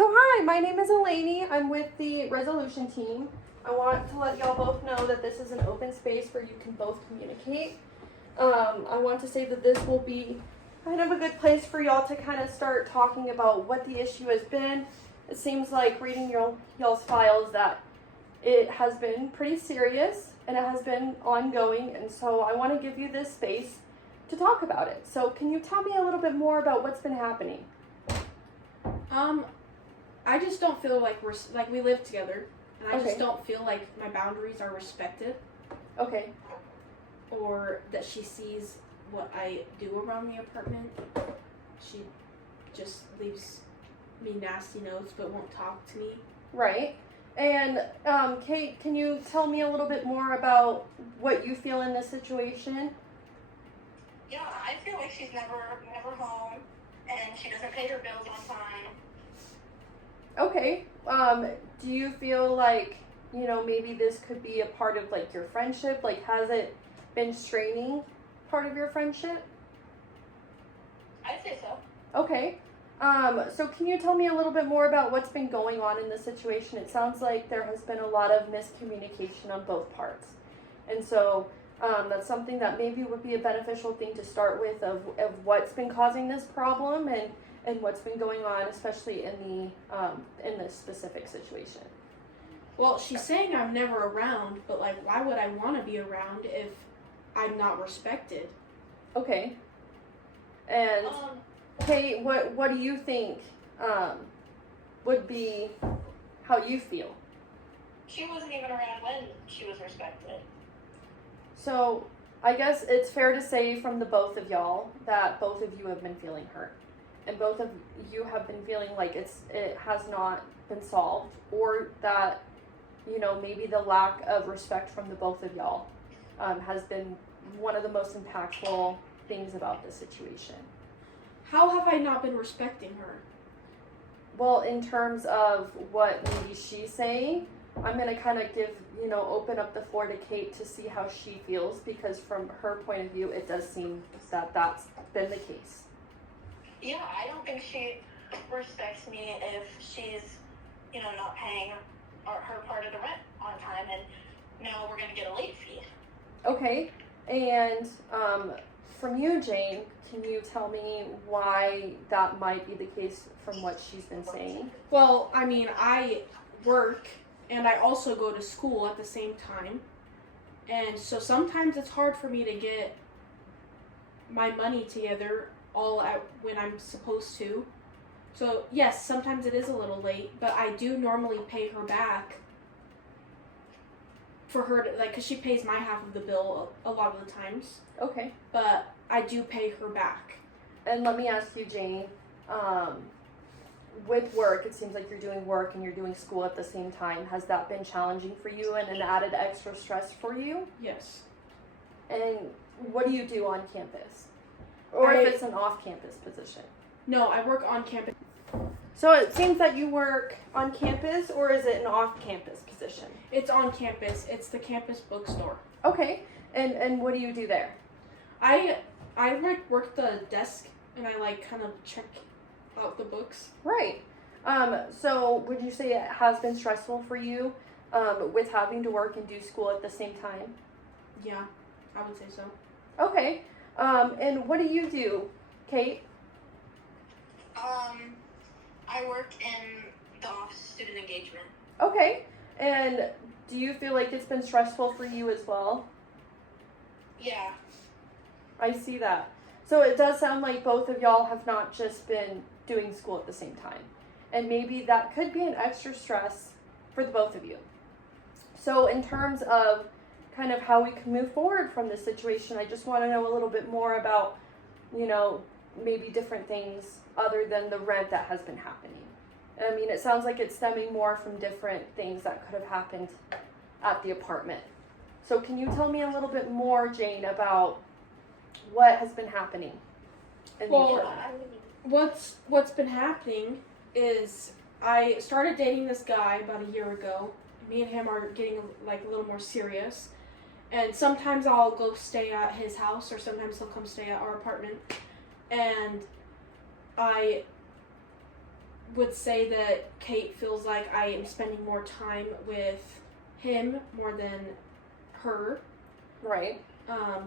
So hi, my name is Eleni. I'm with the resolution team. I want to let y'all both know that this is an open space where you can both communicate. I want to say that this will be kind of a good place for y'all to kind of start talking about what the issue has been. It seems like reading y'all's files that it has been pretty serious and it has been ongoing, and so I want to give you this space to talk about it. So can you tell me a little bit more about what's been happening? I just don't feel like we live together, and I Okay. just don't feel like my boundaries are respected, Okay. or that she sees what I do around the apartment. She just leaves me nasty notes but won't talk to me. Right. And Kate, can you tell me a little bit more about what you feel in this situation? Yeah, I feel like she's never home, and she doesn't pay her bills on time. Okay. Do you feel like, maybe this could be a part of like your friendship? Like, has it been straining part of your friendship? I'd say so. Okay. So can you tell me a little bit more about what's been going on in this situation? It sounds like there has been a lot of miscommunication on both parts. And so that's something that maybe would be a beneficial thing to start with of what's been causing this problem and what's been going on, especially in this specific situation. Well, she's saying I'm never around, but like, why would I want to be around if I'm not respected? Okay. And Kate, what do you think would be how you feel? She wasn't even around when she was respected. So I guess it's fair to say from the both of y'all that both of you have been feeling hurt, and both of you have been feeling like it has not been solved, or that maybe the lack of respect from the both of y'all has been one of the most impactful things about this situation. How have I not been respecting her? Well, in terms of what maybe she's saying, I'm going to kind of open up the floor to Kate to see how she feels, because from her point of view, it does seem that that's been the case. Yeah, I don't think she respects me if she's, not paying her part of the rent on time, and now we're going to get a late fee. Okay, and from you, Jane, can you tell me why that might be the case from what she's been saying? Well, I mean, I work and I also go to school at the same time, and so sometimes it's hard for me to get my money together all at when I'm supposed to. So yes, sometimes it is a little late, but I do normally pay her back for her to, because she pays my half of the bill a lot of the times. Okay. But I do pay her back. And let me ask you, Jane, with work, it seems like you're doing work and you're doing school at the same time. Has that been challenging for you and an added extra stress for you? Yes. And what do you do on campus? Or if it's an off-campus position? No, I work on campus. So it seems that you work on campus, or is it an off-campus position? It's on campus. It's the campus bookstore. Okay. And what do you do there? I work the desk, and I kind of check out the books. Right. So would you say it has been stressful for you with having to work and do school at the same time? Yeah, I would say so. Okay. And what do you do, Kate? I work in the office of student engagement. Okay. And do you feel like it's been stressful for you as well? Yeah. I see that. So it does sound like both of y'all have not just been doing school at the same time. And maybe that could be an extra stress for the both of you. So in terms of kind of how we can move forward from this situation, I just want to know a little bit more about, maybe different things other than the rent that has been happening. I mean, it sounds like it's stemming more from different things that could have happened at the apartment. So can you tell me a little bit more, Jane, about what has been happening in the apartment? What's been happening is I started dating this guy about a year ago. Me and him are getting a little more serious, and sometimes I'll go stay at his house, or sometimes he'll come stay at our apartment. And I would say that Kate feels like I am spending more time with him more than her. Right.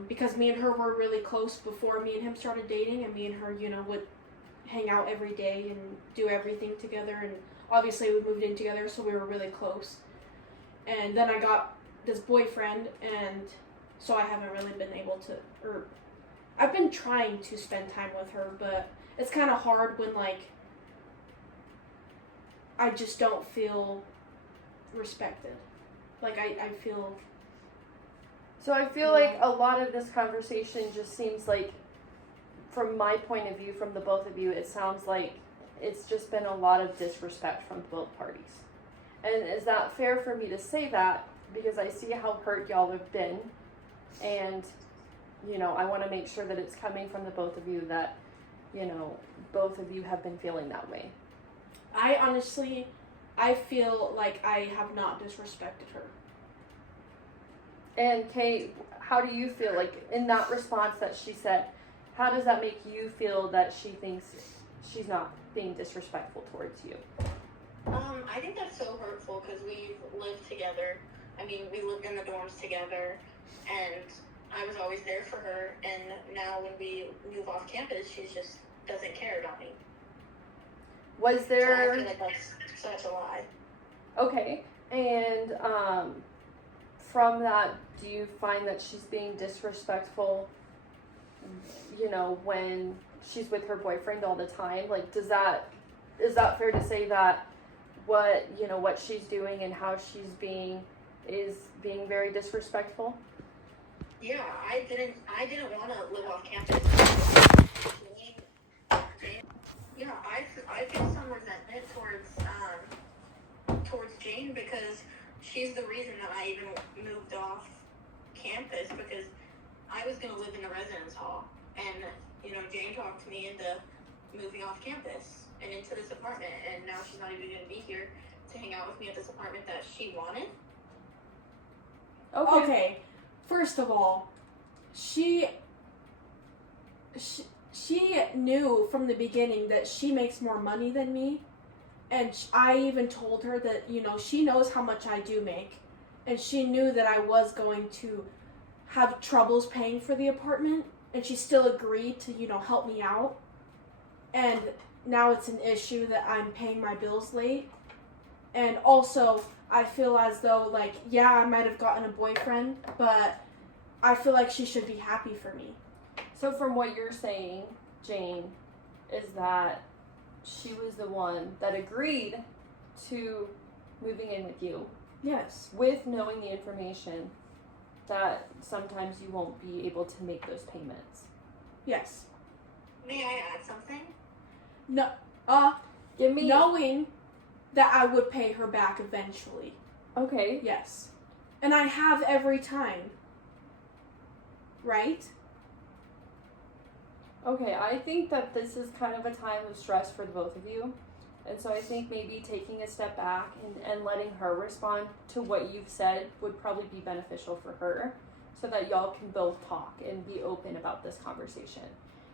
Because me and her were really close before me and him started dating, and me and her, would hang out every day and do everything together, and obviously we moved in together, so we were really close. And then I got this boyfriend, and so I haven't really been able to, or I've been trying to spend time with her, but it's kind of hard when, like, I just don't feel respected. Like, I feel... So I feel like a lot of this conversation just seems like, from my point of view, from the both of you, it sounds like it's just been a lot of disrespect from both parties. And is that fair for me to say that? Because I see how hurt y'all have been, and, I want to make sure that it's coming from the both of you that, both of you have been feeling that way. I feel like I have not disrespected her. And Kate, how do you feel, like, in that response that she said, how does that make you feel that she thinks she's not being disrespectful towards you? I think that's so hurtful because we've lived together. I mean, we lived in the dorms together, and I was always there for her, and now when we move off campus, she just doesn't care about me. Was there... So I feel like that's such a lie. Okay, and from that, do you find that she's being disrespectful, when she's with her boyfriend all the time? Like, is that fair to say that what she's doing and how she's being is being very disrespectful? Yeah, I didn't want to live off campus. Yeah, I feel some resentment towards Jane because she's the reason that I even moved off campus, because I was going to live in the residence hall, and Jane talked me into moving off campus and into this apartment, and now she's not even going to be here to hang out with me at this apartment that she wanted. Okay. First of all, she knew from the beginning that she makes more money than me, and I even told her that, she knows how much I do make, and she knew that I was going to have troubles paying for the apartment, and she still agreed to, help me out. And now it's an issue that I'm paying my bills late. And also, I feel as though, like, yeah, I might have gotten a boyfriend, but I feel like she should be happy for me. So from what you're saying, Jane, is that she was the one that agreed to moving in with you. Yes. With knowing the information that sometimes you won't be able to make those payments. Yes. May I add something? No. Give me... Knowing that I would pay her back eventually. Okay. Yes. And I have every time. Right? Okay, I think that this is kind of a time of stress for the both of you. And so I think maybe taking a step back and letting her respond to what you've said would probably be beneficial for her, so that y'all can both talk and be open about this conversation.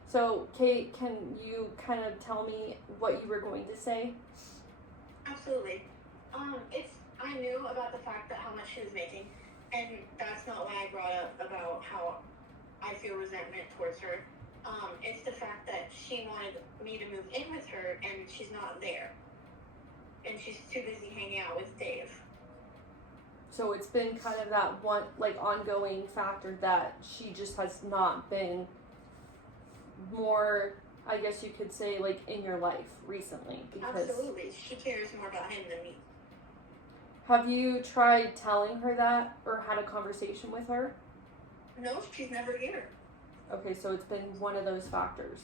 So, Kate, can you kind of tell me what you were going to say? Absolutely. I knew about the fact that how much she was making, and that's not why I brought up about how I feel resentment towards her. It's the fact that she wanted me to move in with her, and she's not there. And she's too busy hanging out with Dave. So it's been kind of that one, like, ongoing factor that she just has not been more, I guess you could say, like, in your life recently. Because absolutely. She cares more about him than me. Have you tried telling her that or had a conversation with her? No, she's never here. Okay, so it's been one of those factors.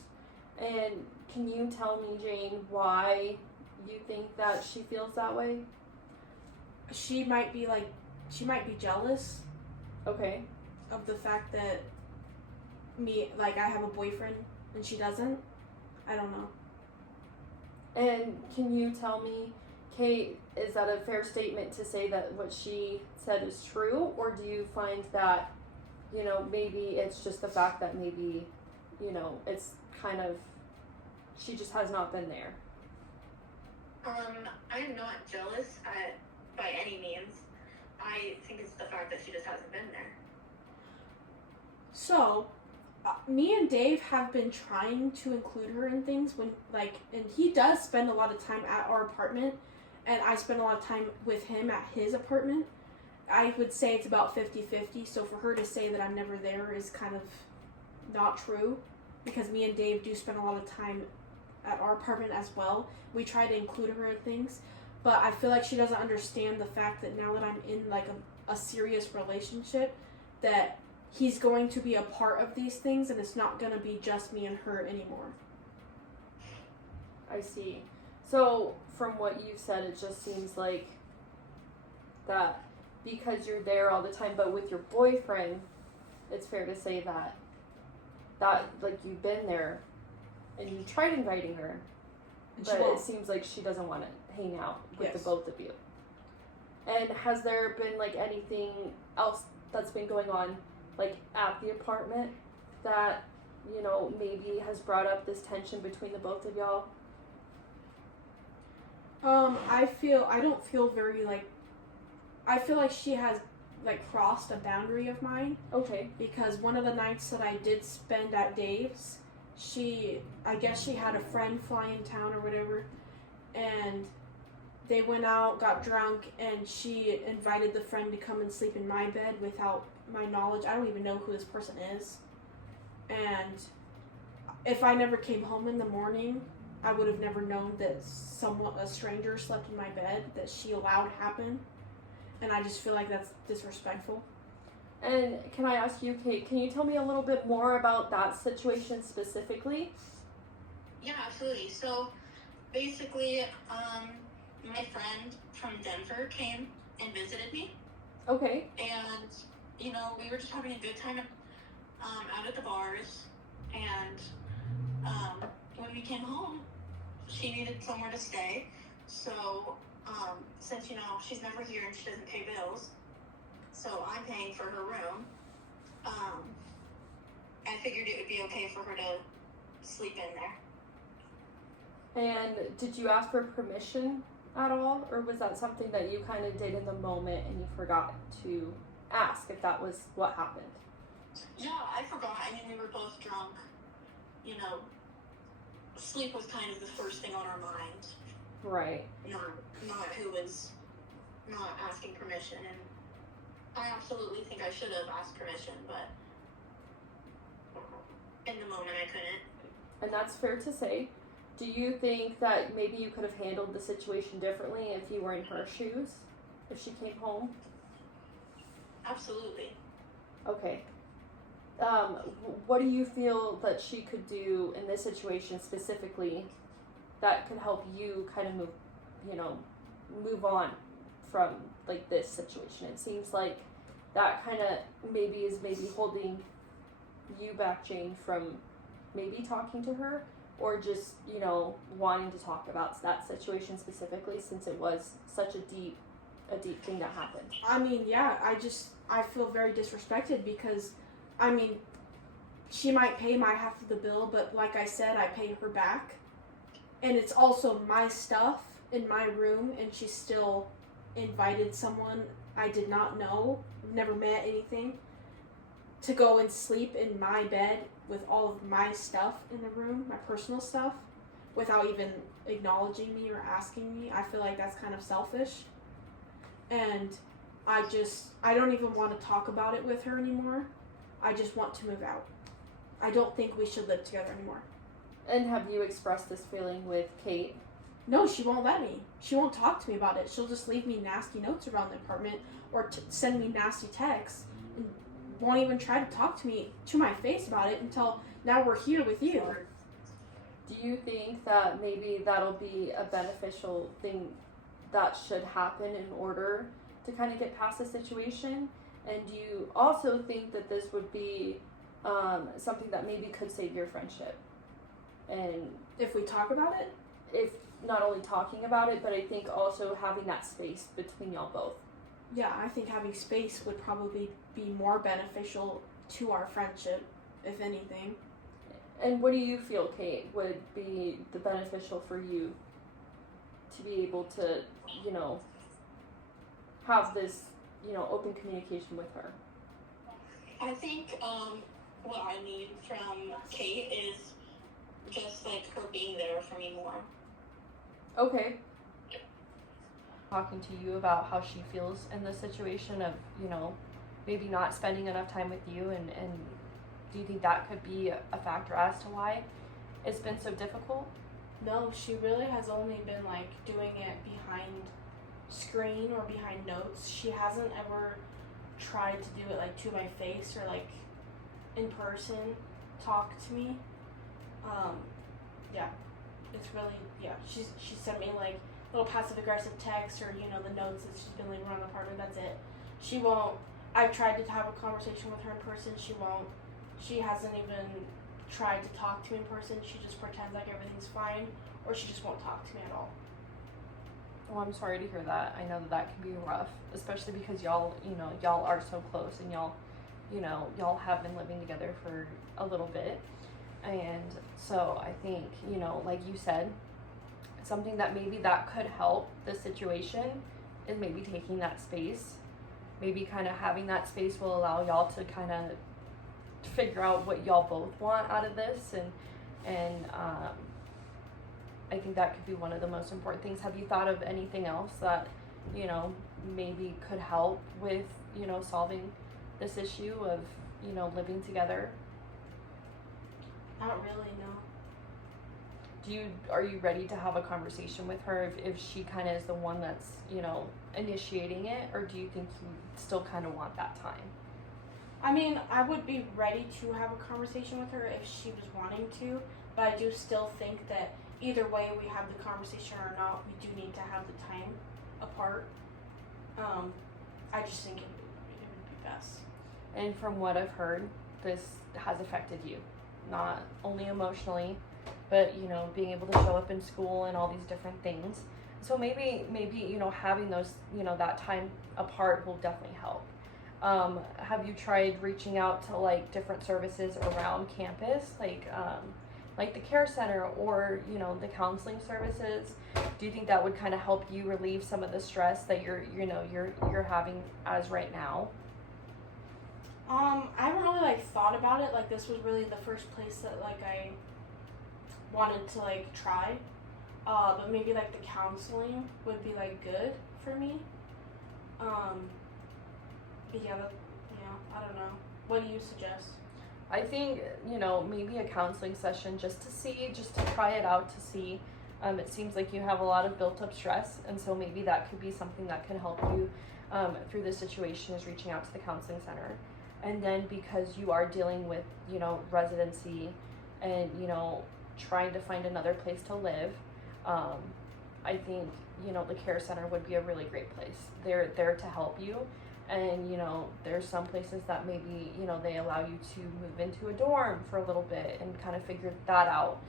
And can you tell me, Jane, why you think that she feels that way? She might be jealous. Okay. Of the fact that I have a boyfriend and she doesn't. I don't know. And can you tell me, Kate, is that a fair statement to say that what she said is true? Or do you find that, maybe it's just the fact that maybe, it's kind of, she just has not been there? I'm not jealous by any means. I think it's the fact that she just hasn't been there. So, me and Dave have been trying to include her in things and he does spend a lot of time at our apartment, and I spend a lot of time with him at his apartment. I would say it's about 50-50, so for her to say that I'm never there is kind of not true, because me and Dave do spend a lot of time at our apartment as well. We try to include her in things, but I feel like she doesn't understand the fact that now that I'm in like a serious relationship, that he's going to be a part of these things, and it's not going to be just me and her anymore. I see. So from what you said, it just seems like that because you're there all the time, but with your boyfriend, it's fair to say that like you've been there and you tried inviting her, but it seems like she doesn't want to hang out with the both of you. And has there been like anything else that's been going on like at the apartment that, you know, maybe has brought up this tension between the both of y'all? I feel like she has like crossed a boundary of mine. Okay. Because one of the nights that I did spend at Dave's, I guess she had a friend fly in town or whatever, and they went out, got drunk, and she invited the friend to come and sleep in my bed without my knowledge. I don't even know who this person is. And if I never came home in the morning, I would have never known that a stranger slept in my bed, that she allowed happen. And I just feel like that's disrespectful. And can I ask you, Kate, can you tell me a little bit more about that situation specifically? Yeah, absolutely. So basically, my friend from Denver came and visited me. Okay. And, you know, we were just having a good time out at the bars. And when we came home, she needed somewhere to stay. So since, you know, she's never here and she doesn't pay bills, so I'm paying for her room, I figured it would be okay for her to sleep in there. And did you ask for permission at all, or was that something that you kind of did in the moment and you forgot to ask if that was what happened? Yeah, I forgot. I mean, we were both drunk. You know, sleep was kind of the first thing on our mind. Right. Not who was not asking permission. And I absolutely think I should have asked permission, but in the moment I couldn't. And that's fair to say. Do you think that maybe you could have handled the situation differently if you were in her shoes? If she came home? Absolutely. Okay. What do you feel that she could do in this situation specifically that could help you kind of move on from like this situation? It seems like that kind of maybe holding you back, Jane, from maybe talking to her, or just, you know, wanting to talk about that situation specifically, since it was such a deep thing that happened. I mean, yeah, I feel very disrespected because, I mean, she might pay my half of the bill, but like I said, I pay her back. And it's also my stuff in my room, and she still invited someone I did not know, never met anything, to go and sleep in my bed with all of my stuff in the room, my personal stuff, without even acknowledging me or asking me. I feel like that's kind of selfish. And I don't even want to talk about it with her anymore. I just want to move out. I don't think we should live together anymore. And have you expressed this feeling with Kate? No, she won't let me. She won't talk to me about it. She'll just leave me nasty notes around the apartment or send me nasty texts, and won't even try to talk to me to my face about it until now we're here with you. Do you think that maybe that'll be a beneficial thing that should happen in order to kind of get past the situation? And do you also think that this would be something that maybe could save your friendship? And if we talk about it? If not only talking about it, but I think also having that space between y'all both. Yeah, I think having space would probably be more beneficial to our friendship, if anything. And what do you feel, Kate, would be the beneficial for you to be able to, you know, have this, you know, open communication with her? I think what I need from Kate is just like her being there for me more. Okay. Talking to you about how she feels in the situation of, you know, maybe not spending enough time with you, and do you think that could be a factor as to why it's been so difficult? No, she really has only been like doing it behind screen or behind notes. She hasn't ever tried to do it like to my face or like in person talk to me. Yeah, it's really, yeah, she sent me like little passive aggressive texts or, you know, the notes that she's been leaving around the apartment. That's it. She won't. I've tried to have a conversation with her in person. She won't. She hasn't even tried to talk to me in person. She just pretends like everything's fine, or she just won't talk to me at all. Well, I'm sorry to hear that. I know that that can be rough, especially because y'all, you know, y'all are so close, and y'all, you know, y'all have been living together for a little bit. And so I think, you know, like you said, something that maybe that could help the situation is maybe taking that space. Maybe kind of having that space will allow y'all to kind of figure out what y'all both want out of this, and I think that could be one of the most important things. Have you thought of anything else that, you know, maybe could help with, you know, solving this issue of, you know, living together? I don't really know. Are you ready to have a conversation with her if she kind of is the one that's, you know, initiating it, or do you think you still kind of want that time? I mean, I would be ready to have a conversation with her if she was wanting to, but I do still think that either way we have the conversation or not, we do need to have the time apart. I just think it would be best. And from what I've heard, this has affected you, not only emotionally, but, you know, being able to show up in school and all these different things. So maybe, you know, having those, you know, that time apart will definitely help. Have you tried reaching out to like different services around campus, like the care center or, you know, the counseling services? Do you think that would kind of help you relieve some of the stress that you're having as right now? I haven't really like thought about it. Like, this was really the first place that like I wanted to like try. But maybe like the counseling would be like good for me. But yeah, I don't know. What do you suggest? I think, you know, maybe a counseling session just to try it out to see. It seems like you have a lot of built up stress, and so maybe that could be something that can help you through this situation, is reaching out to the counseling center. And then because you are dealing with, you know, residency and, you know, trying to find another place to live, I think, you know, the care center would be a really great place. They're there to help you. And, you know, there's some places that maybe, you know, they allow you to move into a dorm for a little bit and kind of figure that out.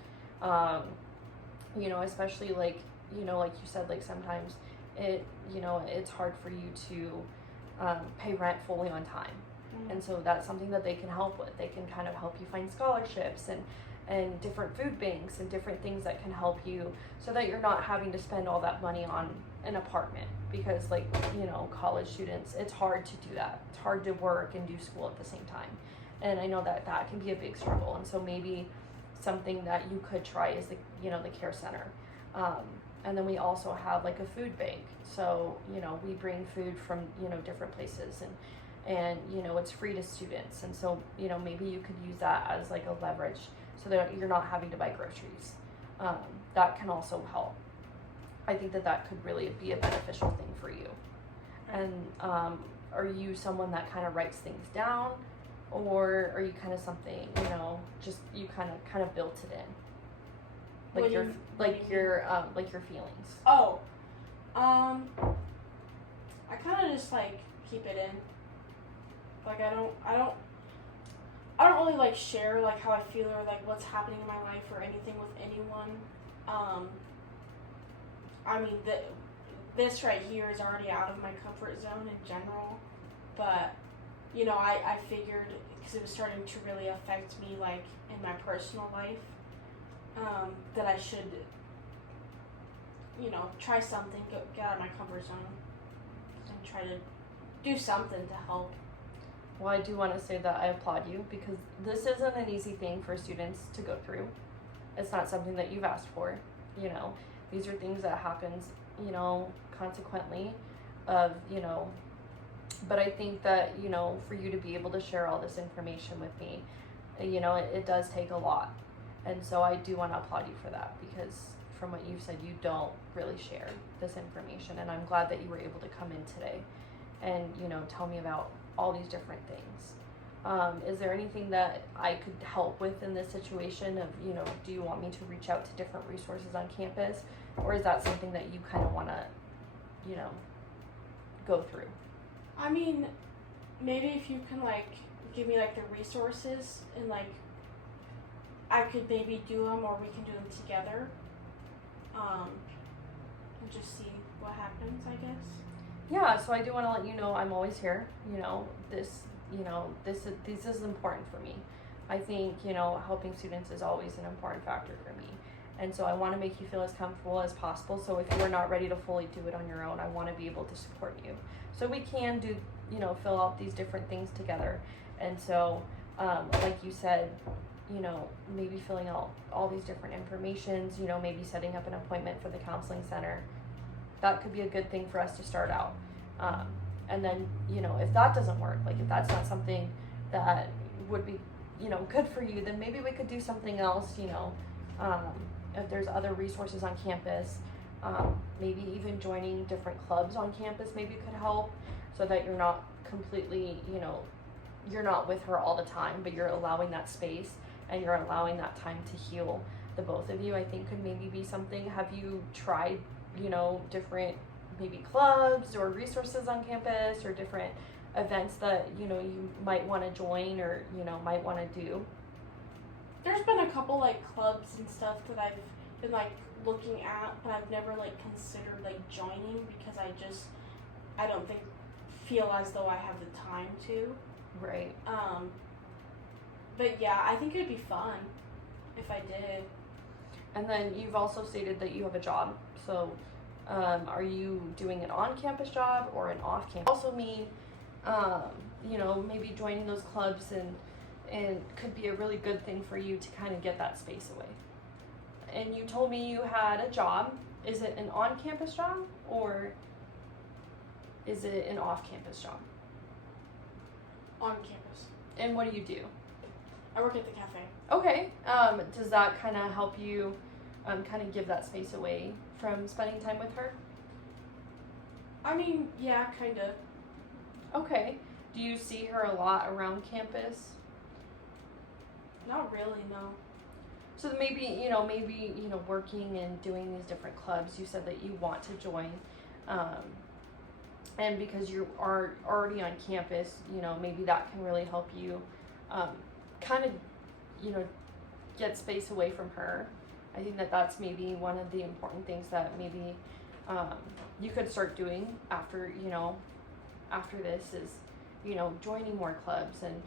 You know, especially like, you know, like you said, like sometimes it's hard for you to pay rent fully on time. Mm-hmm. And so that's something that they can help with. They can kind of help you find scholarships and different food banks and different things that can help you so that you're not having to spend all that money on an apartment. Because, like, you know, college students, it's hard to do that. It's hard to work and do school at the same time. And I know that that can be a big struggle. And so maybe something that you could try is the care center. And then we also have like a food bank. So, you know, we bring food from, you know, different places, and you know, it's free to students. And so, you know, maybe you could use that as like a leverage so that you're not having to buy groceries. That can also help. I think that could really be a beneficial thing for you. And are you someone that kind of writes things down, or are you kind of something, you know, just you kind of built it in, like your feelings? Oh, I kind of just like keep it in. Like I don't really like share like how I feel or like what's happening in my life or anything with anyone. I mean, this right here is already out of my comfort zone in general, but, you know, I figured, because it was starting to really affect me, like, in my personal life, that I should try something, get out of my comfort zone, and try to do something to help. Well, I do want to say that I applaud you because this isn't an easy thing for students to go through. It's not something that you've asked for, These are things that happens, consequently of, but I think that, for you to be able to share all this information with me, it does take a lot. And so I do want to applaud you for that because from what you've said, you don't really share this information. And I'm glad that you were able to come in today and, tell me about all these different things. Is there anything that I could help with in this situation of, do you want me to reach out to different resources on campus? Or is that something that you kind of want to, go through? I mean, maybe if you can, give me, the resources and, I could maybe do them or we can do them together. And just see what happens, I guess. Yeah, so I do want to let you know I'm always here. This is important for me. I think, helping students is always an important factor for me. And so I want to make you feel as comfortable as possible. So if you're not ready to fully do it on your own, I want to be able to support you. So we can do, fill out these different things together. And so, like you said, maybe filling out all these different informations, maybe setting up an appointment for the counseling center. That could be a good thing for us to start out. And then, if that doesn't work, if that's not something that would be, good for you, then maybe we could do something else, if there's other resources on campus, maybe even joining different clubs on campus maybe could help so that you're not completely, you're not with her all the time, but you're allowing that space and you're allowing that time to heal the both of you. I think could maybe be something. Have you tried, different maybe clubs or resources on campus or different events that, you might want to join or, might want to do? There's been a couple clubs and stuff that I've been looking at, but I've never considered joining because I don't feel as though I have the time to. Right. But yeah, I think it'd be fun if I did. And then you've also stated that you have a job. So are you doing an on-campus job or an off-campus? Also mean, maybe joining those clubs and could be a really good thing for you to kind of get that space away. And you told me you had a job. Is it an on-campus job or is it an off-campus job? On campus. And what do you do? I work at the cafe. Okay. Does that kind of help you kind of give that space away from spending time with her? I mean, yeah, kind of. Okay. Do you see her a lot around campus? Not really, no. So maybe, working and doing these different clubs, you said that you want to join. And because you are already on campus, maybe that can really help you kind of, get space away from her. I think that that's maybe one of the important things that maybe you could start doing after this is, joining more clubs and,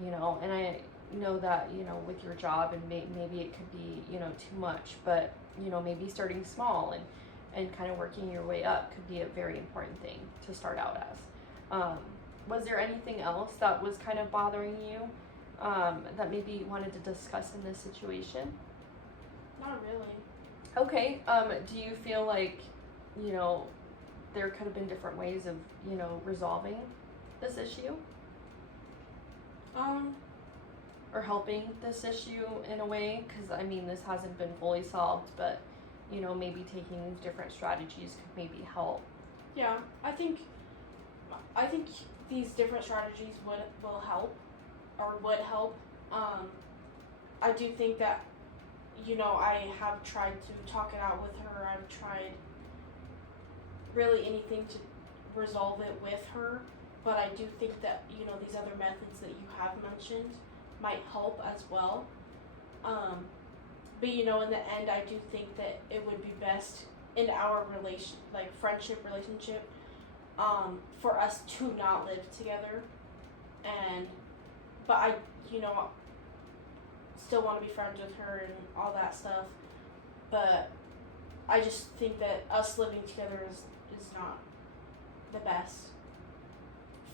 and I know that, with your job and maybe it could be, too much, but, maybe starting small and kind of working your way up could be a very important thing to start out as. Was there anything else that was kind of bothering you that maybe you wanted to discuss in this situation? Not really. Okay. Do you feel like, there could have been different ways of, resolving this issue? Or helping this issue in a way? Because, this hasn't been fully solved, but, maybe taking these different strategies could maybe help. Yeah, I think these different strategies will help, or would help. I do think that, I have tried to talk it out with her. I've tried really anything to resolve it with her, but I do think that, these other methods that you have mentioned might help as well. But in the end, I do think that it would be best in our friendship relationship, for us to not live together, but I, still want to be friends with her and all that stuff, but I just think that us living together is not the best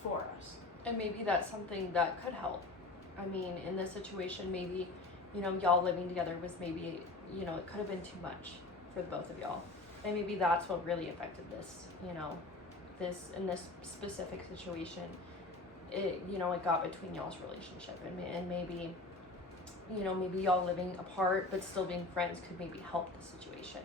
for us. And maybe that's something that could help. I mean, in this situation, maybe, you know, y'all living together was maybe, you know, it could have been too much for the both of y'all. And maybe that's what really affected this, you know, in this specific situation. It, you know, it got between y'all's relationship. And maybe, you know, maybe y'all living apart but still being friends could maybe help the situation.